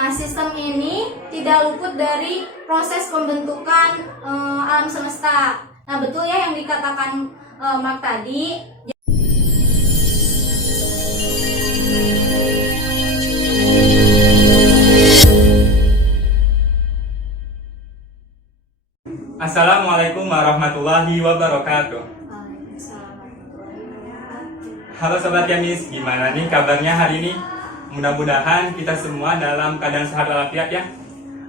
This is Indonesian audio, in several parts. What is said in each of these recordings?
Nah, sistem ini tidak luput dari proses pembentukan alam semesta. Nah, betul ya yang dikatakan Mark tadi. Assalamualaikum warahmatullahi wabarakatuh. Halo Sobat Yamis, gimana nih kabarnya hari ini? Mudah-mudahan kita semua dalam keadaan sehat walafiat ya.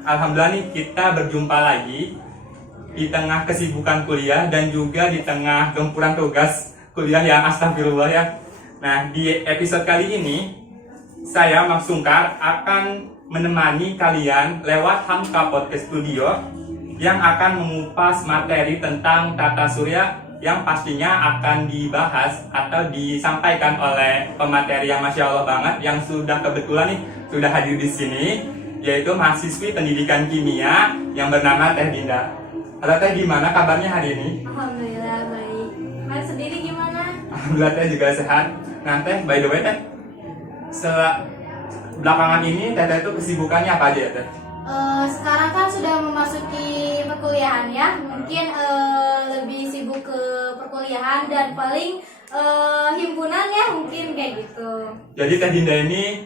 Alhamdulillah nih kita berjumpa lagi di tengah kesibukan kuliah dan juga di tengah gempuran tugas kuliah yang astagfirullah ya. Nah, di episode kali ini saya Mak Sungkar akan menemani kalian lewat Hamka Podcast Studio yang akan mengupas materi tentang tata surya yang pastinya akan dibahas atau disampaikan oleh pemateri yang Masya Allah banget yang sudah kebetulan nih sudah hadir di sini, yaitu mahasiswi pendidikan kimia yang bernama Teh Dinda. Halo Teh, gimana kabarnya hari ini? Alhamdulillah baik. Mas sendiri gimana? Alhamdulillah Teh juga sehat. Nah Teh, by the way Teh, belakangan ini Teh itu kesibukannya apa aja ya Teh? Sekarang kan sudah memasuki perkuliahan ya, mungkin lebih sibuk ke perkuliahan dan paling himpunan ya mungkin kayak gitu. Jadi Teh Dinda ini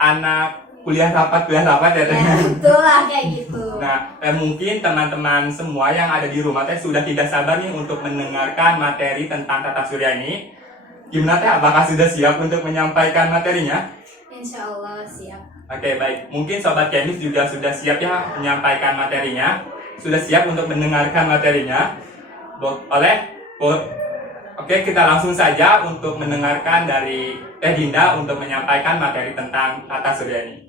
anak kuliah rapat ya Teh? Ya betul lah kayak gitu. Nah, mungkin teman-teman semua yang ada di rumah Teh sudah tidak sabar nih untuk mendengarkan materi tentang tata surya ini. Gimana Teh, apakah sudah siap untuk menyampaikan materinya? Insya Allah siap. Oke, baik. Mungkin Sobat Kemis juga sudah siap ya menyampaikan materinya. Sudah siap untuk mendengarkan materinya. Oke, kita langsung saja untuk mendengarkan dari Teh Dinda untuk menyampaikan materi tentang tata surya ini.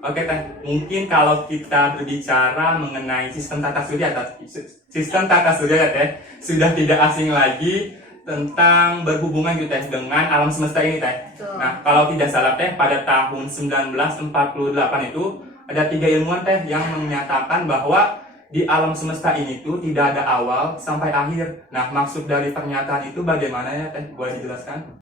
Oke Teh, mungkin kalau kita berbicara mengenai sistem tata surya ya Teh, sudah tidak asing lagi tentang berhubungan gitu Teh dengan alam semesta ini Teh. Nah, kalau tidak salah Teh, pada tahun 1948 itu ada 3 ilmuwan Teh yang menyatakan bahwa di alam semesta ini tuh tidak ada awal sampai akhir. Nah, maksud dari pernyataan itu bagaimana ya Teh? Boleh dijelaskan?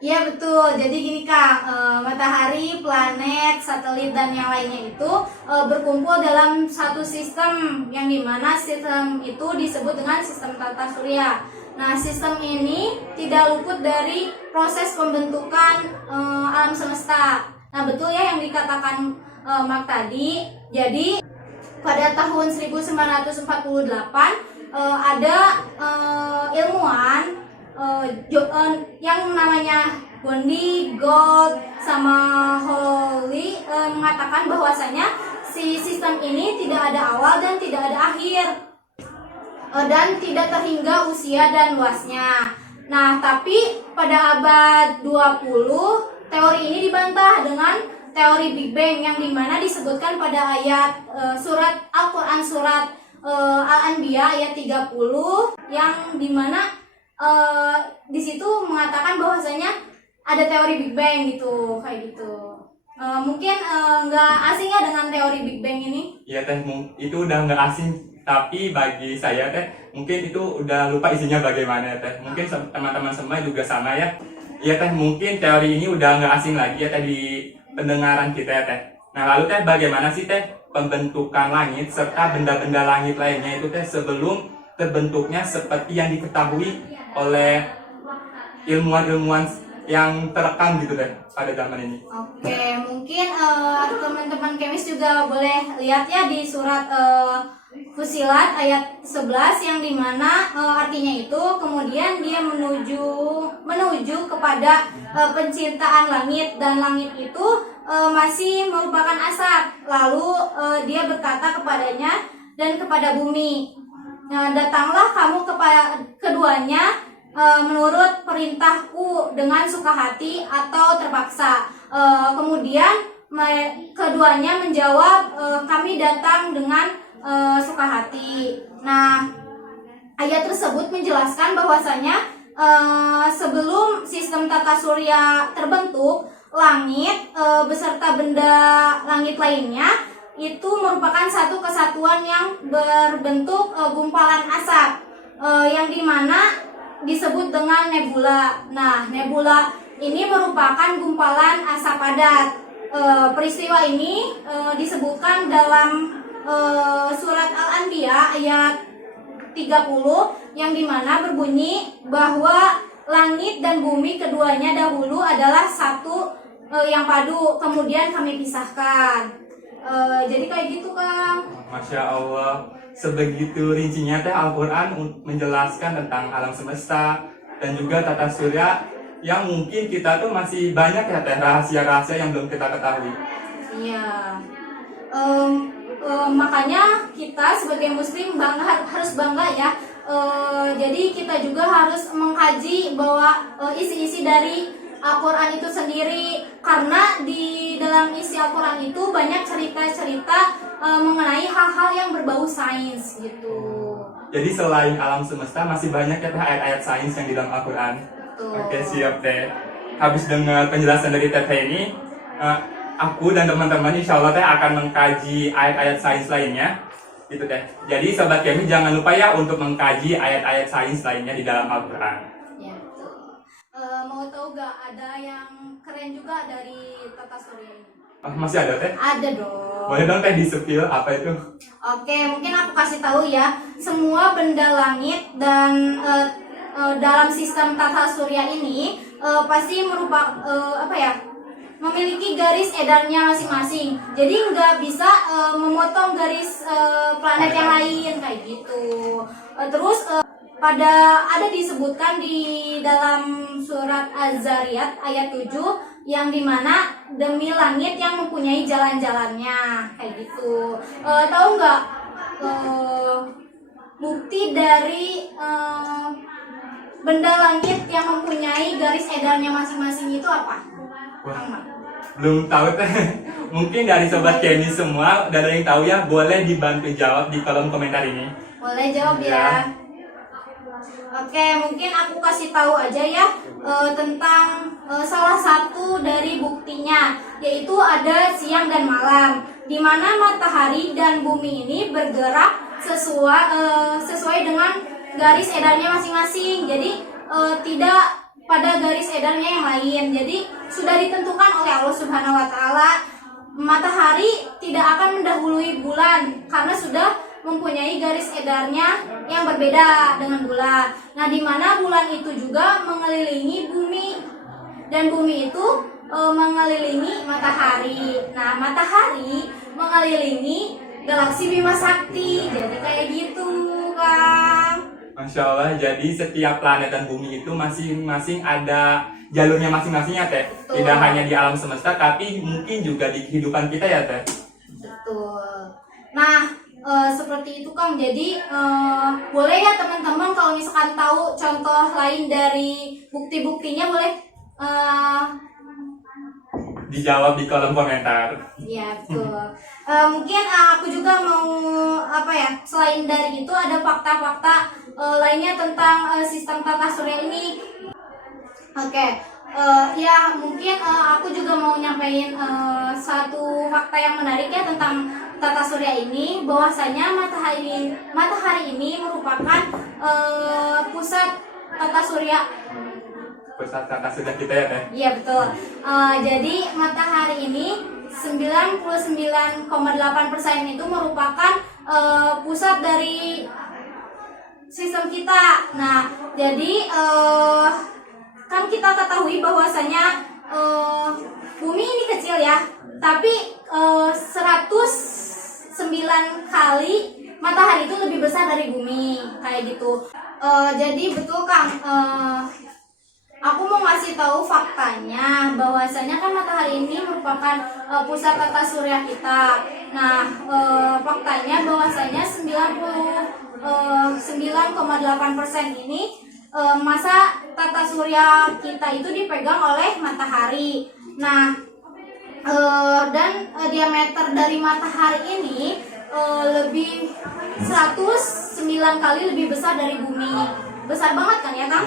Iya betul, jadi gini Kang, matahari, planet, satelit, dan yang lainnya itu berkumpul dalam satu sistem yang dimana sistem itu disebut dengan sistem tata surya. Nah, sistem ini tidak luput dari proses pembentukan alam semesta. Nah, betul ya yang dikatakan Mark tadi. Jadi pada tahun 1948 ada ilmuwan yang namanya Bondi, Gold, sama Holly mengatakan bahwasanya si sistem ini tidak ada awal dan tidak ada akhir dan tidak terhingga usia dan luasnya. Nah, tapi pada abad 20 teori ini dibantah dengan teori Big Bang yang dimana disebutkan pada ayat surat Al-Quran surat Al-Anbiya ayat 30 yang dimana di situ mengatakan bahwasanya ada teori Big Bang gitu, kayak gitu. Mungkin nggak asing ya dengan teori Big Bang ini? Iya Teh, itu udah nggak asing, tapi bagi saya Teh, mungkin itu udah lupa isinya bagaimana Teh. Mungkin teman-teman semua juga sama ya. Iya Teh, mungkin teori ini udah nggak asing lagi ya Teh di pendengaran kita ya Teh. Nah lalu Teh, bagaimana sih Teh pembentukan langit serta benda-benda langit lainnya itu Teh sebelum terbentuknya seperti yang diketahui oleh ilmuwan-ilmuwan yang terekam gitu Teh pada zaman ini? Oke, mungkin teman-teman kemis juga boleh lihat ya di surat Fusilat ayat 11 yang dimana artinya itu kemudian dia menuju kepada penciptaan langit, dan langit itu masih merupakan asap. Lalu dia berkata kepadanya dan kepada bumi, datanglah kamu kepada keduanya menurut perintahku dengan suka hati atau terpaksa. Kemudian keduanya menjawab, kami datang dengan suka hati. Nah, ayat tersebut menjelaskan bahwasanya sebelum sistem tata surya terbentuk, langit beserta benda langit lainnya itu merupakan satu kesatuan yang berbentuk gumpalan asap yang dimana disebut dengan nebula. Nah, nebula ini merupakan gumpalan asap padat peristiwa ini disebutkan dalam surat Al-Anbiya ayat 30 yang dimana berbunyi bahwa langit dan bumi keduanya dahulu adalah satu yang padu, kemudian kami pisahkan. Jadi kayak gitu, Kang. Masya Allah, sebegitu rincinya teh Al-Quran menjelaskan tentang alam semesta dan juga tata surya yang mungkin kita tuh masih banyak ya teh rahasia-rahasia yang belum kita ketahui. Iya. Makanya kita sebagai muslim harus bangga ya. Jadi kita juga harus mengkaji bahwa isi-isi dari Al-Quran itu sendiri, karena di dalam isi Al-Quran itu banyak cerita-cerita mengenai hal-hal yang berbau sains gitu. Jadi selain alam semesta masih banyak ya teh ayat-ayat sains yang di dalam Al-Quran. Oke, siap teh. Habis dengar penjelasan dari Teteh ini, aku dan teman-teman insya Allah teh akan mengkaji ayat-ayat sains lainnya. Gitu teh. Jadi sobat kami jangan lupa ya untuk mengkaji ayat-ayat sains lainnya di dalam Al-Quran. Ya, betul. Mau tahu gak ada yang keren juga dari tata surya ini? Masih ada teh? Ada dong. Boleh dong teh di-spill apa itu? Oke, mungkin aku kasih tahu ya. Semua benda langit dan dalam sistem tata surya ini pasti merupakan memiliki garis edarnya masing-masing. Jadi nggak bisa memotong garis planet yang lain kayak gitu. Terus ada disebutkan di dalam surat Az-Zariyat ayat 7 yang dimana demi langit yang mempunyai jalan-jalannya kayak gitu. Tahu nggak bukti dari benda langit yang mempunyai garis edarnya masing-masing itu apa? Wah, belum tahu teh. Mungkin dari sobat Kenny semua udah ada yang tahu ya, boleh dibantu jawab di kolom komentar ini. Boleh jawab ya. Oke, mungkin aku kasih tahu aja ya tentang salah satu dari buktinya, yaitu ada siang dan malam, di mana matahari dan bumi ini bergerak sesuai dengan garis edarnya masing-masing. Jadi tidak pada garis edarnya yang lain. Jadi sudah ditentukan oleh Allah Subhanahu wa taala, matahari tidak akan mendahului bulan karena sudah mempunyai garis edarnya yang berbeda dengan bulan. Nah, di mana bulan itu juga mengelilingi bumi dan bumi itu mengelilingi matahari. Nah, matahari mengelilingi galaksi Bima Sakti. Jadi kayak gitu, Kang. Masya Allah, jadi setiap planet dan bumi itu masing-masing ada jalurnya masing-masing ya teh. Betul. Tidak hanya di alam semesta, tapi mungkin juga di kehidupan kita ya teh. Betul. Nah, seperti itu Kang. Jadi boleh ya teman-teman kalau misalkan tahu contoh lain dari bukti-buktinya boleh dijawab di kolom komentar. ya betul. Mungkin aku juga mau selain dari itu ada fakta-fakta lainnya tentang sistem tata surya ini. Oke. Ya mungkin aku juga mau nyampein satu fakta yang menarik ya tentang tata surya ini, bahwasanya matahari ini merupakan pusat tata surya. Pusat tata surya kita ya teh. Iya betul. Jadi matahari ini 99,8% itu merupakan pusat dari sistem kita. Nah, jadi kan kita ketahui bahwasanya bumi ini kecil ya, tapi 109 kali matahari itu lebih besar dari bumi kayak gitu. Jadi betul Kang, aku mau ngasih tahu faktanya bahwasanya kan matahari ini merupakan pusat tata surya kita. Nah, faktanya bahwasanya 99,8% ini masa tata surya kita itu dipegang oleh matahari. Nah, dan diameter dari matahari ini lebih 109 kali lebih besar dari bumi. Besar banget kan ya Kang?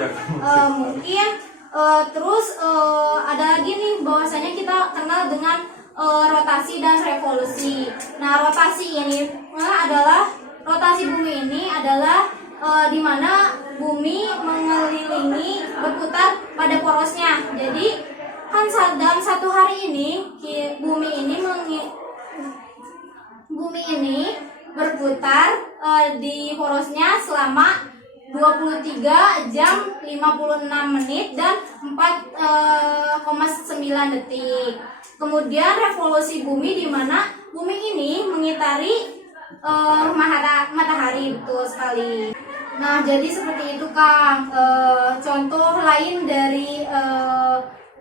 Mungkin terus ada lagi nih bahwasanya kita kenal dengan rotasi dan revolusi. Nah, rotasi bumi ini adalah di mana bumi mengelilingi berputar pada porosnya. Jadi kan dalam satu hari ini bumi ini berputar di porosnya selama 23 jam 56 menit dan 4,9 detik. Kemudian revolusi bumi di mana bumi ini mengitari matahari, betul sekali. Nah, jadi seperti itu Kang. Contoh lain dari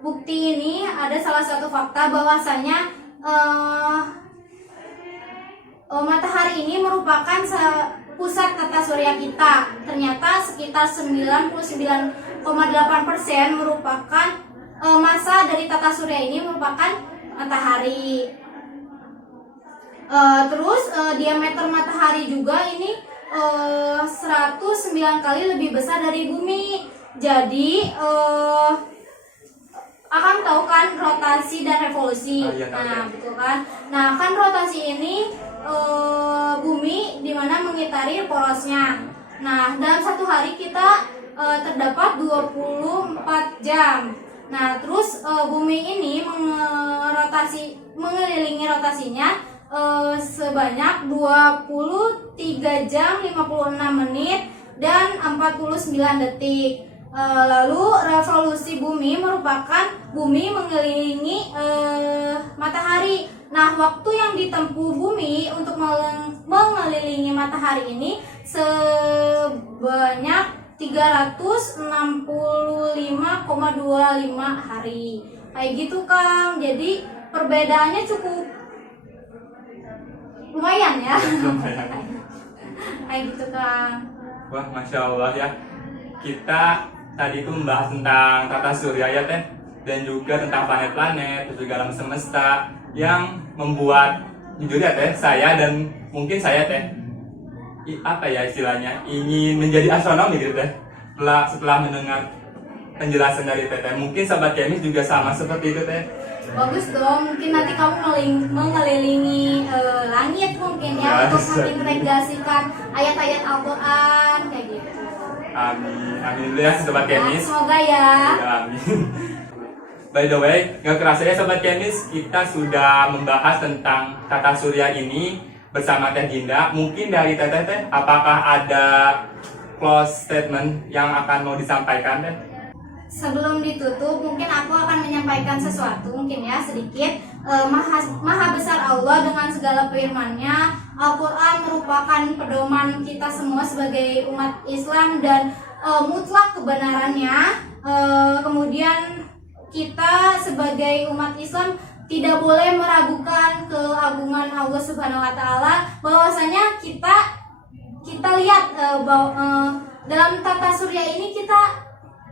bukti ini ada salah satu fakta bahwasanya matahari ini merupakan pusat tata surya kita. Ternyata sekitar 99,8% merupakan massa dari tata surya ini merupakan matahari. Terus diameter matahari juga ini 109 kali lebih besar dari bumi. Jadi akan tahu kan rotasi dan revolusi. Iya, Nah, betul kan? Nah, kan rotasi ini bumi dimana mengitari porosnya. Nah, dalam satu hari kita terdapat 24 jam. Nah, terus bumi ini mengelilingi rotasinya sebanyak 23 jam 56 menit dan 49 detik. Lalu revolusi bumi merupakan bumi mengelilingi matahari. Nah, waktu yang ditempuh bumi untuk mengelilingi matahari ini sebanyak 365,25 hari. Kayak gitu Kang. Jadi perbedaannya cukup lumayan ya. Kayak gitu Kang. Wah, Masya Allah ya. Kita tadi itu membahas tentang tata surya ya Teh, dan juga tentang planet-planet, juga alam semesta yang membuat, jujur ya Teh, saya dan mungkin saya Teh, apa ya istilahnya, ingin menjadi astronom gitu Teh. Setelah mendengar penjelasan dari Teh, mungkin sahabat kemis juga sama seperti itu Teh. Bagus dong, mungkin nanti kamu mengelilingi langit mungkin ya untuk mengintegrasikan ayat-ayat Al-Quran kayak gitu. Amin, amin dulu ya sobat kemis. Semoga ya. Amin. By the way, gak kerasa ya sobat kemis, kita sudah membahas tentang tata surya ini bersama Teh Dinda. Mungkin dari Teh, apakah ada close statement yang akan mau disampaikan Teh? Sebelum ditutup, mungkin aku akan menyampaikan sesuatu mungkin ya sedikit. Maha besar Allah dengan segala firman-Nya. Al-Quran merupakan pedoman kita semua sebagai umat Islam dan mutlak kebenarannya. Kemudian kita sebagai umat Islam tidak boleh meragukan keagungan Allah Subhanahu Wa Taala. Bahwasanya kita lihat dalam tata surya ini kita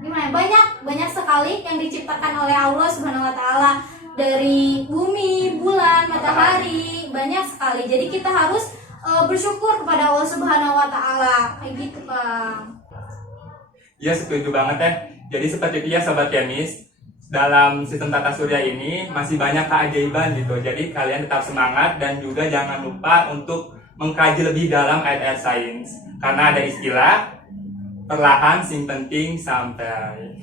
gimana, banyak sekali yang diciptakan oleh Allah Subhanahu Wa Taala, dari bumi, bulan, matahari, banyak sekali. Jadi kita harus bersyukur kepada Allah Subhanahu Wa Taala kayak gitu Bang. Ya, setuju banget Teh. Jadi seperti itu ya sobat kemis, dalam sistem tata surya ini masih banyak keajaiban gitu. Jadi kalian tetap semangat dan juga jangan lupa untuk mengkaji lebih dalam ayat-ayat sains, karena ada istilah perlahan sing penting sampai.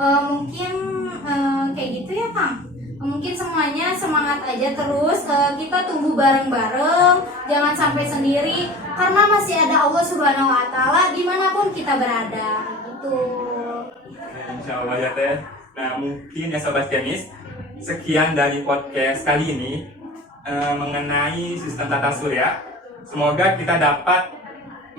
Mungkin kayak gitu ya Kang. Mungkin semuanya semangat aja terus, kita tumbuh bareng-bareng, jangan sampai sendiri, karena masih ada Allah Subhanahu Wa Taala dimanapun kita berada gitu. Insya Allah ya Teh. Nah, mungkin ya sobat kemis, sekian dari podcast kali ini mengenai sistem tata surya. Semoga kita dapat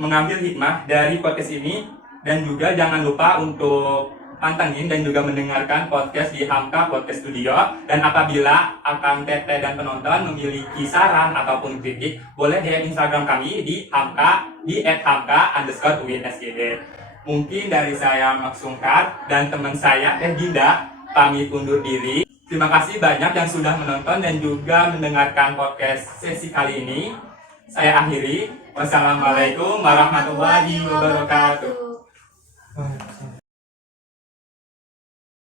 mengambil hikmah dari podcast ini, dan juga jangan lupa untuk pantengin dan juga mendengarkan podcast di Hamka Podcast Studio. Dan apabila Akang, Teteh, dan penonton memiliki saran ataupun kritik, boleh DM Instagram kami di Hamka, di @hamka_uinsgd. Mungkin dari saya Maksungkar dan teman saya Teh Dinda pamit undur diri. Terima kasih banyak yang sudah menonton dan juga mendengarkan podcast sesi kali ini. Saya akhiri. Wassalamualaikum warahmatullahi wabarakatuh.